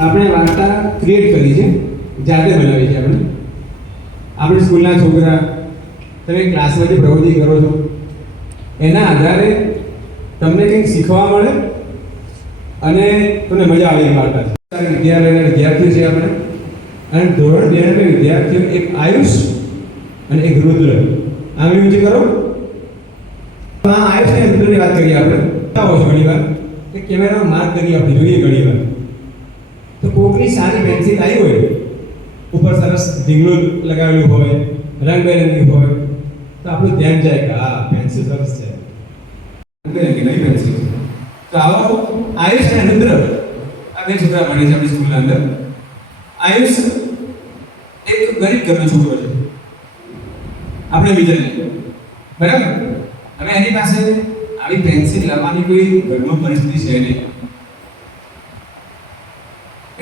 આપણે વાર્તા ક્રિએટ કરી છે, જાતે બનાવી છે આપણે સ્કૂલના છોકરા, તમે ક્લાસમાં જે પ્રવૃત્તિ કરો છો એના આધારે તમને કંઈક શીખવા મળે અને તમને મજા આવે એ વાર્તા. વિદ્યાલયના વિદ્યાર્થીઓ છે આપણે, અને ધોરણ 2 ના વિદ્યાર્થીઓ એક આયુષ અને એક રુદ્ર. આમ ઊંચી કરો. આયુષ અને રુદ્રની વાત કરીએ આપણે. ઘણી વાર કે કેમેરામાં માર્ક કરી આપણે જોઈએ ઘણી વાર તો કોકની સારી પેન્સિલ આવી હોય, ઉપર સરસ ઢીંગલું લગાવેલું હોય, રંગબેરંગી હોય, તો આપણું ધ્યાન જાય કે આ પેન્સિલ સરસ છે, રંગબેરંગી નવી પેન્સિલ. તો આવો આયુષ અને રુદ્ર આ બે છોકરા ભણે છે આપણી સ્કૂલના અંદર. આયુષ એક ગરીબ ઘરનો છોકરો છે, આપણે વિચારીએ બરાબર. હવે એની પાસે આવી પેન્સિલ લાવવાની કોઈ ઘરમાં પરિસ્થિતિ છે નહીં,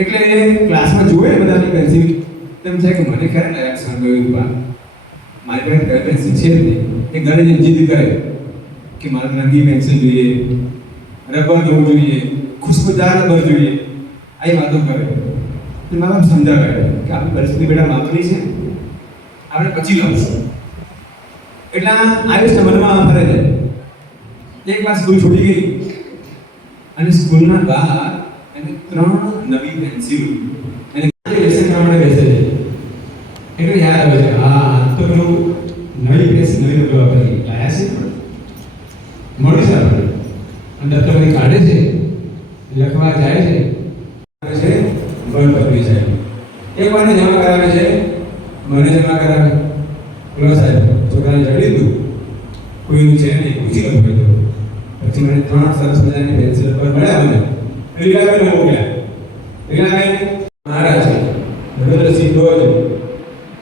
એટલે ક્લાસમાં જોવે બધાની પેન્સિલ, તેમ છે કે મને ખરે ને એક્શન ગયું, મારી પાસે કઈ પેન્સિલ છે જ નહીં. એ ઘરે જઈને જીદ કરે કે મારે રંગી પેન્સિલ જોઈએ, રબર જોવું જોઈએ, ખુશબુદાર રબર જોઈએ, આવી વાતો કરે. તો મા બાપ સમજાવે કે આપણી પરિસ્થિતિ બેટા માપની છે, આપણે પછી લાવશું. એટલે આયુષના મનમાં ફરે છે. એક વાર સ્કૂલ છૂટી ગઈ અને સ્કૂલના બહાર એને 3 નવી પેન્સિલ અને લેસન પ્રમાણે બેસે છે. એટલે યાદ આવે છે, હા તો પેલું નવી પેન્સિલ નવી રબર કરી લાયા છે, મળે છે આપણે. અને દફતરમાંથી કાઢે છે, લખવા જાય છે, બંધ કરવી જાય. એક વાર જમા કરાવે છે, મને જમા કરાવે, બોલો સાહેબ છોકરાને જડી દીધું, કોઈનું છે નહીં, પૂછી લો ભાઈ. પછી મને 3 સરસ મજાની પેન્સિલ પર મળ્યા, મને રીલાબેન મોકલ્યા. રીલાબેન મારા છે રુદ્રસિંહ રોજ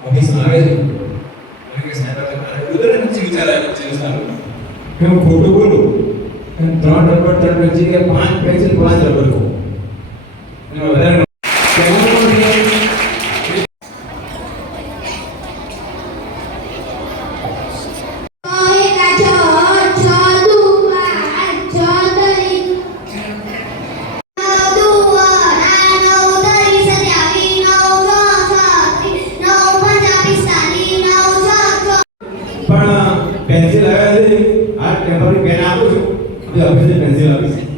ઓફિસમાં આવે છે, મને કે સાહેબ રુદ્રને પછી વિચાર આવ્યો છે સારું કે હું ખોટું બોલું, 3 રબર 3 પેન્સિલ કે 5 પેન્સિલ 5 રબર કહું અને વધારે પેન્સિલ આવ્યા છે. આ ટેમ્પરરી પેન આપું છું, હવે ઓફિસની પેન્સિલ આપીશ.